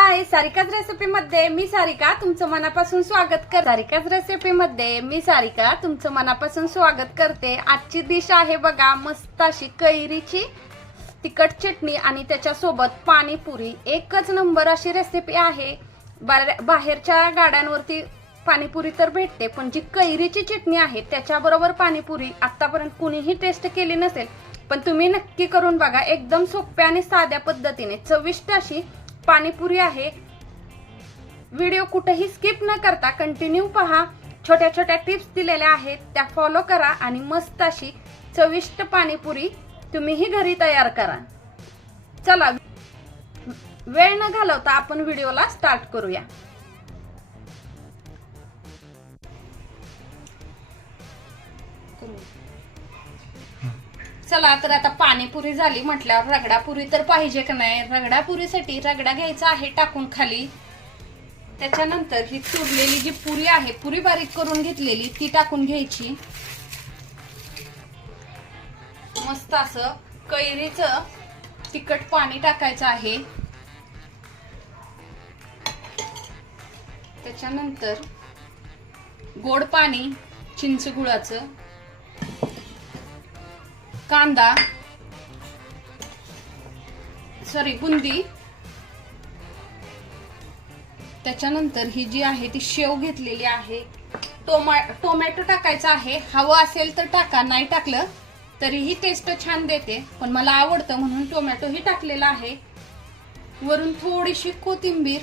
हाय सारिकाच recipe मध्ये मी सारिका तुमचं मनापासून स्वागत कर सारिकाच रेसिपी मध्ये मी सारिका तुमचं मनापासून स्वागत करते. आजची डिश आहे बघा मस्त अशी कैरीची तिखट चटणी आणि त्याच्यासोबत पाणीपुरी. एकच नंबर अशी रेसिपी आहे. बाहेरच्या गाड्यांवरती पाणीपुरी तर भेटते पण जी कैरीची चटणी आहे त्याच्याबरोबर पाणीपुरी आतापर्यंत कुणीही टेस्ट केली नसेल. पण तुम्ही नक्की करून बघा एकदम सोप्या आणि साध्या पद्धतीने चविष्ट अशी पाणीपुरी आहे. व्हिडिओ कुठेही स्किप न करता कंटिन्यू पहा. छोट्या छोट्या टिप्स दिलेल्या आहेत त्या फॉलो करा आणि मस्त अशी चविष्ट पाणीपुरी तुम्हीही घरी तयार करा. चला वेळ न घालवता आपण व्हिडिओला स्टार्ट करूया. चला तर आता पाणीपुरी झाली म्हटल्यावर रगडापुरी तर पाहिजे का नाही? रगडापुरीसाठी रगडा घ्यायचा आहे टाकून खाली. त्याच्यानंतर ही चुरलेली जी पुरी आहे पुरी बारीक करून घेतलेली ती टाकून घ्यायची. मस्त असं कैरीचं तिखट पाणी टाकायचं आहे. त्याच्यानंतर गोड पाणी चिंच गुळाचं कांदा सॉरी बुंदी. त्याच्यानंतर ही जी आहे ती शेव घेतलेली आहे. टोमा टोमॅटो टाकायचा आहे. हवं असेल तर टाका नाही टाकलं तरीही टेस्ट छान देते. पण मला आवडतं म्हणून टोमॅटोही टाकलेला आहे. वरून थोडीशी कोथिंबीर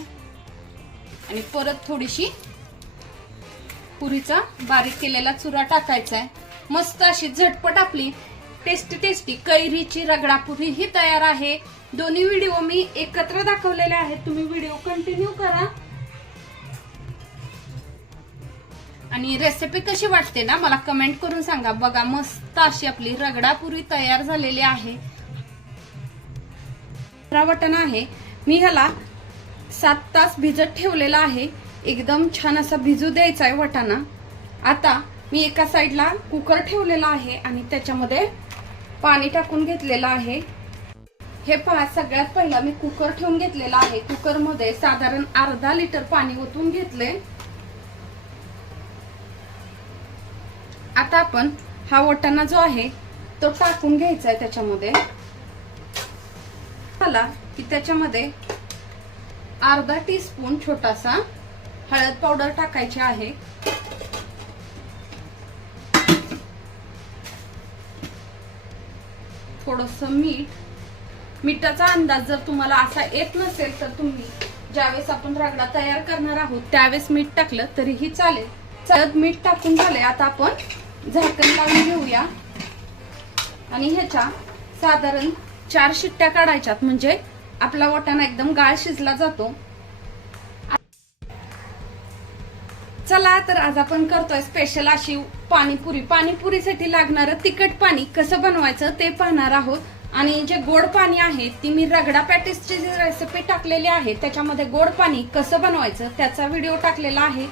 आणि परत थोडीशी पुरीचा बारीक केलेला चुरा टाकायचा आहे. मस्त अशी झटपट आपली टेस्टी टेस्टी कैरीची रगडापुरी ही तयार आहे. दोन्ही व्हिडिओ मी एकत्र दाखवलेले आहेत. तुम्ही व्हिडिओ कंटिन्यू करा. आणि रेसिपी कशी वाटते ना मला कमेंट करून सांगा. बघा मस्त अशी आपली रगडापुरी तयार झालेली आहे. वटण आहे. मी ह्याला सात तास भिजत ठेवलेला आहे. एकदम छान असा भिजू द्यायचा आहे वटाणा. आता मी एका साईडला कुकर ठेवलेला आहे आणि त्याच्यामध्ये पाणी टाकून घेतलेलं आहे. हे पहा सगळ्यात पहिला मी कुकर ठेवून घेतलेला आहे. कुकरमध्ये साधारण अर्धा लिटर पाणी ओतून घेतले आता आपण हा वटाणा जो आहे तो टाकून घ्यायचा आहे त्याच्यामध्ये. झाला की त्याच्यामध्ये अर्धा टीस्पून छोटासा हळद पावडर टाकायची आहे. थोडस मीठ. मिठाचा अंदाज जर तुम्हाला असा येत नसेल तर तुम्ही ज्यावेळेस आपण रगडा तयार करणार आहोत त्यावेळेस मीठ टाकलं तरीही चालेल. चलत मीठ टाकून झालंय. आता आपण झाकण लावून घेऊया. आणि ह्याच्या साधारण चार शिट्ट्या काढायच्यात. म्हणजे आपला वाटाणा एकदम गाळ शिजला जातो. चला तर आज आपण करतोय स्पेशल अशी पाणीपुरी. पाणीपुरीसाठी लागणारं तिखट पाणी कसं बनवायचं ते पाहणार आहोत. आणि जे गोड पाणी आहे ती मी रगडा पॅटीसची जी रेसिपी टाकलेली आहे त्याच्यामध्ये गोड पाणी कसं बनवायचं त्याचा व्हिडिओ टाकलेला आहे.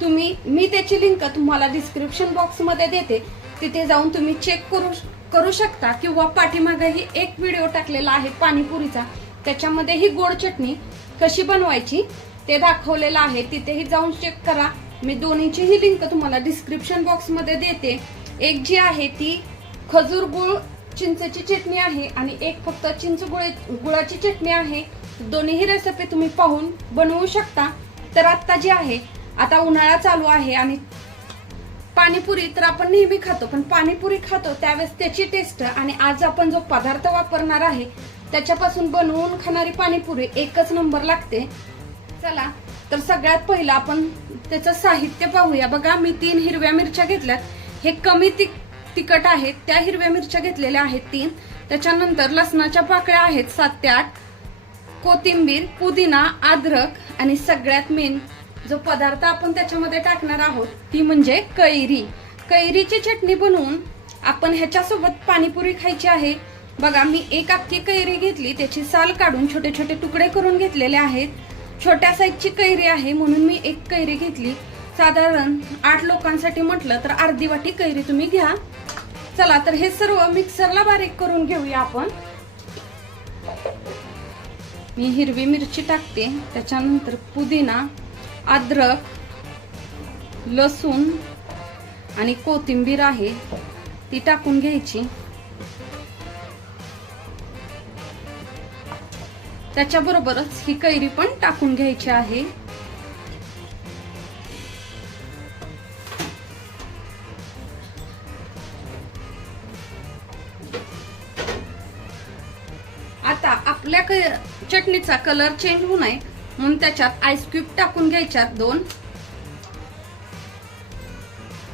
तुम्ही मी त्याची लिंक तुम्हाला डिस्क्रिप्शन बॉक्समध्ये देते. तिथे जाऊन तुम्ही चेक करू करू शकता. किंवा पाठीमागेही एक व्हिडिओ टाकलेला आहे पाणीपुरीचा. त्याच्यामध्ये ही गोड चटणी कशी बनवायची ते दाखवलेलं आहे. तिथेही जाऊन चेक करा. मी दोन्हीचीही लिंक तुम्हाला डिस्क्रिप्शन बॉक्समध्ये देते. एक जी आहे ती खजूर गुळ चिंचेची चटणी आहे आणि एक फक्त चिंच गुळे गुळाची चटणी आहे. दोन्हीही रेसिपी तुम्ही पाहून बनवू शकता. तर आत्ता जी आहे आता उन्हाळा चालू आहे आणि पाणीपुरी तर आपण नेहमी खातो पण पाणीपुरी खातो त्यावेळेस त्याची टेस्ट आणि आज आपण जो पदार्थ वापरणार आहे त्याच्यापासून बनवून खाणारी पाणीपुरी एकच नंबर लागते. चला तर सगळ्यात पहिलं आपण त्याचं साहित्य पाहूया. बघा मी तीन हिरव्या मिरच्या घेतल्यात. हे कमी तिक तिखट आहेत. त्या हिरव्या मिरच्या घेतलेल्या आहेत तीन. त्याच्यानंतर लसणाच्या पाकळ्या आहेत सात ते आठ. कोथिंबीर पुदिना अद्रक आणि सगळ्यात मेन जो पदार्थ आपण त्याच्यामध्ये टाकणार आहोत ती म्हणजे कैरी. कैरीची चटणी बनवून आपण ह्याच्यासोबत पाणीपुरी खायची आहे. बघा मी एक अख्खी कैरी घेतली. त्याची साल काढून छोटे छोटे तुकडे करून घेतलेले आहेत. छोट्या साईजची कैरी आहे म्हणून मी एक कैरी घेतली. साधारण आठ लोकांसाठी म्हटलं तर अर्धी वाटी कैरी तुम्ही घ्या. चला तर हे सर्व मिक्सरला बारीक करून घेऊया आपण. मी हिरवी मिरची टाकते. त्याच्यानंतर पुदिना अद्रक लसूण आणि कोथिंबीर आहे. ती टाकून घ्यायची. त्याच्याबरोबरच ही कैरी पण टाकून घ्यायची आहे. आता आपल्या चटणीचा कलर चेंज होऊ नये म्हणून त्याच्यात आईस क्यूब टाकून घ्यायच्यात दोन.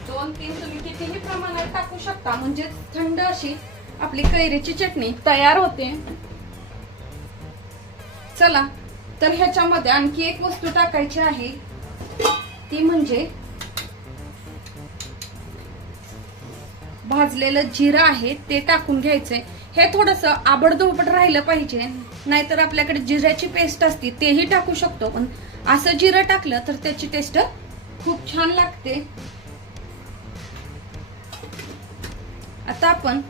दोन तीन तुम्ही कितीही प्रमाणात टाकू शकता म्हणजे थंड अशी आपली कैरीची चटणी तयार होते. चला तर ह्याच्यामध्ये आणखी एक वस्तू टाकायची आहे. ती म्हणजे भाजलेलं जिरं आहे ते टाकून घ्यायचंय. हे थोडस आबडधोबड राहिलं पाहिजे नाहीतर आपल्याकडे जिऱ्याची पेस्ट असते तेही टाकू शकतो. पण असं जिरं टाकलं तर त्याची टेस्ट खूप छान लागते. आता आपण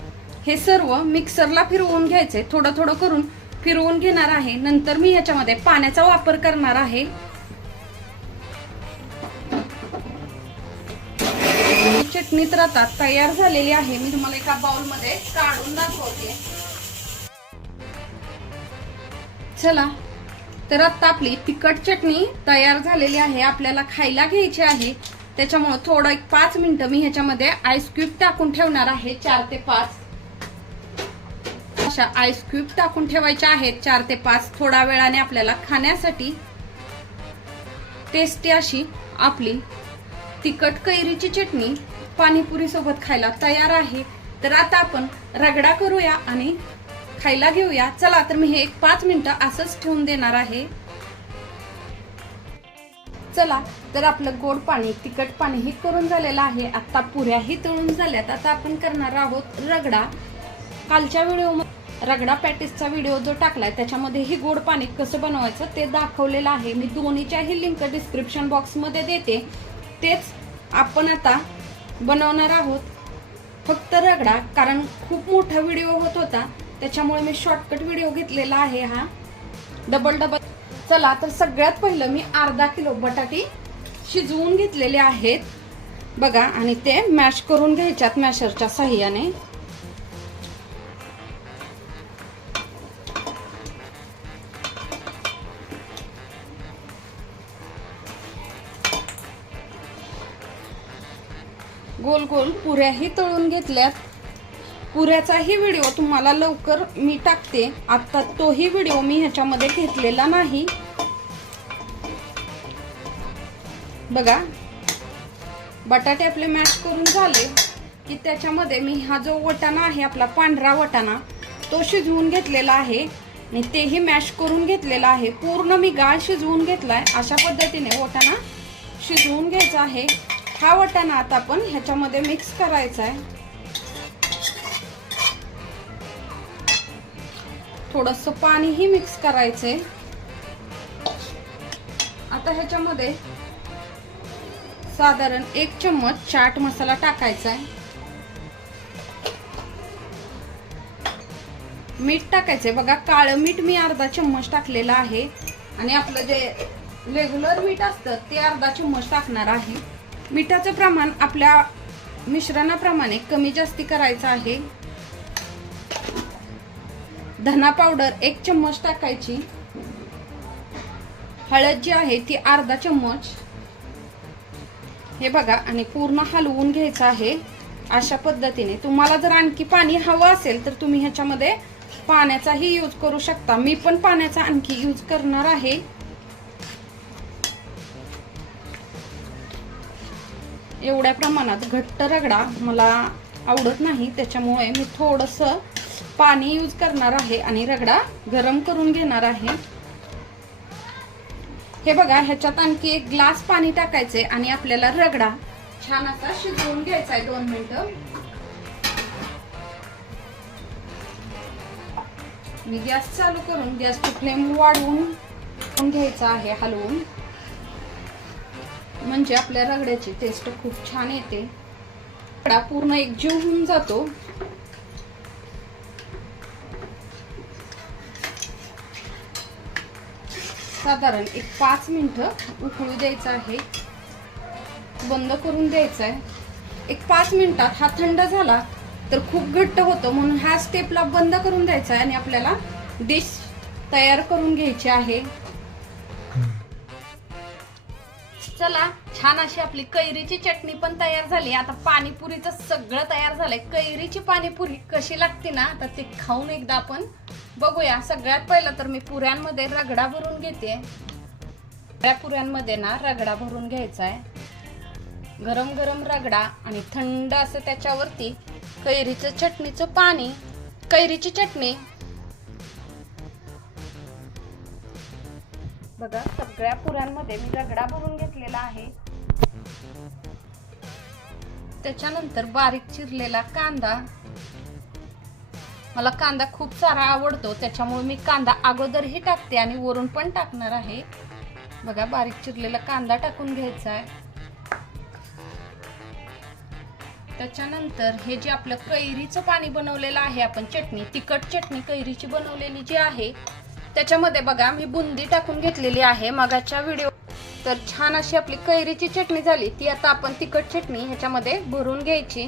हे सर्व मिक्सरला फिरवून घ्यायचे थोडं थोडं करून. फिरवून घेणार आहे. नंतर मी ह्याच्यामध्ये पाण्याचा वापर करणार आहे. चटणी तर आता तयार झालेली आहे. मी तुम्हाला एका बाउलमध्ये काढून दाखवते. चला तर आता आपली तिखट चटणी तयार झालेली आहे. आपल्याला खायला घ्यायची आहे. त्याच्यामुळं थोडं एक पाच मिनिटं मी ह्याच्यामध्ये आईस क्यूब टाकून ठेवणार आहे. चार ते पाच. अशा आईस क्यूब टाकून ठेवायच्या आहेत. चार ते पाच थोड्या वेळाने आपल्याला खाण्यासाठी टेस्टी अशी आपली तिखट कैरीची चटणी पाणीपुरी सोबत खायला तयार आहे. तर आता आपण रगडा करूया आणि खायला घेऊया. चला तर मी हे एक पाच मिनिटं असंच ठेवून देणार आहे. चला तर आपलं गोड पाणी तिखट पाणी हे करून झालेलं आहे. आता पुऱ्याही तळून झाल्यात. आता आपण करणार आहोत रगडा. कालच्या व्हिडिओ रगडा पॅटिसचा व्हिडिओ जो टाकलाय त्याच्यामध्ये ही गोड पाणी कसं बनवायचं ते दाखवलेलं आहे. मी दोन्हीच्याही लिंक डिस्क्रिप्शन बॉक्समध्ये देते. तेच आपण आता बनवणार आहोत. फक्त रगडा कारण खूप मोठा व्हिडिओ होत होता. त्याच्यामुळे मी शॉर्टकट व्हिडिओ घेतलेला आहे हा. डबल डबल चला तर सगळ्यात पहिलं मी अर्धा किलो बटाटे शिजवून घेतलेले आहेत. बघा आणि ते मॅश करून घ्यायच्यात मॅशरच्या साह्याने गोल गोल पुऱ्याही तळून घेतल्यात. पुऱ्याचाही व्हिडिओ तुम्हाला लवकर मी टाकते. आता तोही व्हिडिओ मी ह्याच्यामध्ये घेतलेला नाही. बघा. बटाटे आपले मॅश करून झाले की त्याच्यामध्ये मी हा जो वटाणा आहे आपला पांढरा वटाणा तो शिजवून घेतलेला आहे. आणि तेही मॅश करून घेतलेला आहे. पूर्ण मी गाळ शिजवून घेतलाय. अशा पद्धतीने वटाणा शिजवून घ्यायचा आहे. हा वटाणा आता आपण ह्याच्यामध्ये मिक्स करायचा आहे. थोडस पाणीही मिक्स करायचंय. आता ह्याच्यामध्ये साधारण एक चम्मच चाट मसाला टाकायचा आहे. मीठ टाकायचंय. बघा काळं मीठ मी अर्धा चम्मच टाकलेला आहे. आणि आपलं जे रेग्युलर मीठ असतं ते अर्धा चम्मच टाकणार आहे. मिठाचं प्रमाण आपल्या मिश्रणाप्रमाणे कमी जास्ती करायचं आहे. धना पावडर एक चम्मच टाकायची. हळद जी आहे ती अर्धा चम्मच. हे बघा आणि पूर्ण हलवून घ्यायचं आहे. अशा पद्धतीने. तुम्हाला जर आणखी पाणी हवं असेल तर तुम्ही ह्याच्यामध्ये पाण्याचाही यूज करू शकता. मी पण पाण्याचा आणखी यूज करणार आहे. एवढ्या प्रमाणात घट्ट रगडा मला आवडत नाही. त्याच्यामुळे मी थोडस पाणी यूज करणार आहे आणि रगडा गरम करून घेणार आहे. हे बघा ह्याच्यात आणखी एक ग्लास पाणी टाकायचे आणि आपल्याला रगडा छान असा शिजवून घ्यायचा आहे दोन मिनिटं. मी गॅस चालू करून गॅसची फ्लेम वाढवून घ्यायचा आहे हलवून. म्हणजे आपल्या रगड्याची टेस्ट खूप छान येते. रगडा पूर्ण एकजीव होऊन जातो. साधारण एक पाच मिनिटं उकळू द्यायचं आहे. बंद करून द्यायचं आहे एक पाच मिनिटात हा थंड झाला तर खूप घट्ट होतं म्हणून ह्या स्टेपला बंद करून द्यायचा आहे आणि आपल्याला डिश तयार करून घ्यायची आहे. चला छान अशी आपली कैरीची चटणी पण तयार झाली. आता पाणीपुरीचं सगळं तयार झालंय. कैरीची पाणीपुरी कशी लागते ना तर ते खाऊन एकदा आपण बघूया. सगळ्यात पहिलं तर मी पुऱ्यांमध्ये रगडा भरून घेते. त्या पुऱ्यांमध्ये ना रगडा भरून घ्यायचा आहे गरम गरम रगडा आणि थंड असं त्याच्यावरती कैरीचं चटणीचं पाणी कैरीची चटणी बघा सगळ्या पुरांमध्ये मी रगडा भरून घेतलेला आहे. त्याच्यानंतर बारीक चिरलेला कांदा. मला कांदा खूप सारा आवडतो त्याच्यामुळे मी कांदा अगोदरही टाकते आणि वरून पण टाकणार आहे. बघा बारीक चिरलेला कांदा टाकून घ्यायचा आहे. त्याच्यानंतर हे जे आपलं कैरीचं पाणी बनवलेलं आहे आपण चटणी तिखट चटणी कैरीची बनवलेली जी आहे त्याच्यामध्ये बघा मी बुंदी टाकून घेतलेली आहे. मगाच्या व्हिडिओ तर छान अशी आपली कैरीची चटणी झाली. ती आता आपण तिखट चटणी ह्याच्यामध्ये भरून घ्यायची.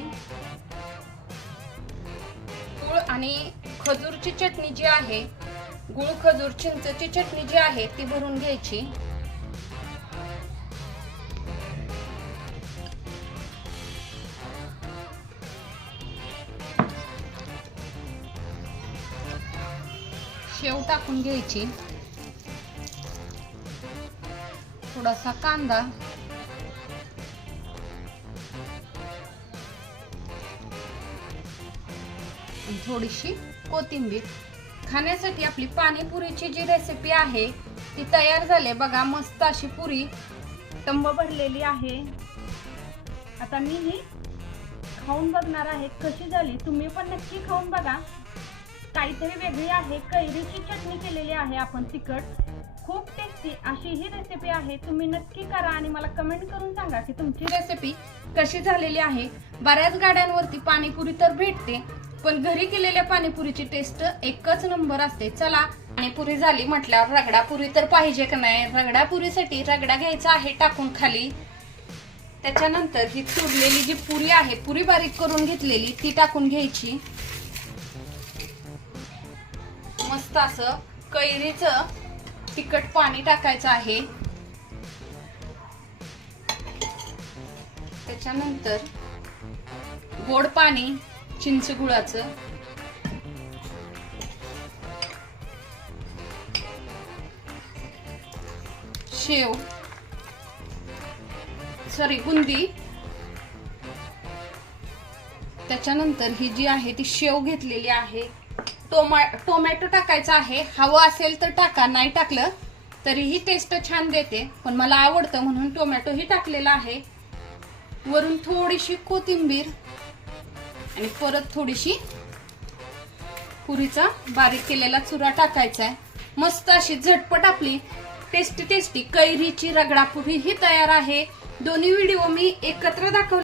गुळ आणि खजूरची चटणी जी आहे गुळ खजूर चिंचची चटणी जी आहे ती भरून घ्यायची. टाकून घ्यायची. थोडासा कांदा. थोडीशी कोथिंबीर. खाण्यासाठी आपली पाणीपुरीची जी रेसिपी आहे ती तयार झाली. बघा मस्त अशी पुरी टंब भरलेली आहे. आता मी ही खाऊन बघणार आहे कशी झाली. तुम्ही पण नक्की खाऊन बघा. काहीतरी वेगळी आहे. कैरीची चटणी केलेली आहे आपण तिखट. खूप टेस्टी अशी ही रेसिपी आहे. तुम्ही नक्की करा आणि मला कमेंट करून सांगा की तुमची रेसिपी कशी झालेली आहे. बऱ्याच गाड्यांवरती पाणीपुरी तर भेटते पण घरी केलेल्या पाणीपुरीची टेस्ट एकच नंबर असते. चला पाणीपुरी झाली म्हटल्यावर रगडापुरी तर पाहिजे का नाही? रगडापुरीसाठी रगडा घ्यायचा आहे टाकून खाली. त्याच्यानंतर ही चुरलेली जी पुरी आहे पुरी बारीक करून घेतलेली ती टाकून घ्यायची. मस्त असं कैरीचं तिखट पाणी टाकायचं आहे. त्याच्यानंतर गोड पाणी चिंच गुळाचं. शेव. सॉरी बुंदी. त्याच्यानंतर ही जी आहे ती शेव घेतलेली आहे. टोमा टोमॅटो टाकायचा आहे. हवं असेल तर टाका नाही टाकलं तरीही टेस्ट छान देते. पण मला आवडतं म्हणून टोमॅटोही टाकलेला आहे. वरून थोडीशी कोथिंबीर आणि परत थोडीशी पुरीचा बारीक केलेला चुरा टाकायचा आहे. मस्त अशी झटपट आपली टेस्टी टेस्टी कैरीची रगडापुरी ही तयार आहे. दोन्ही व्हिडिओ मी एकत्र दाखवले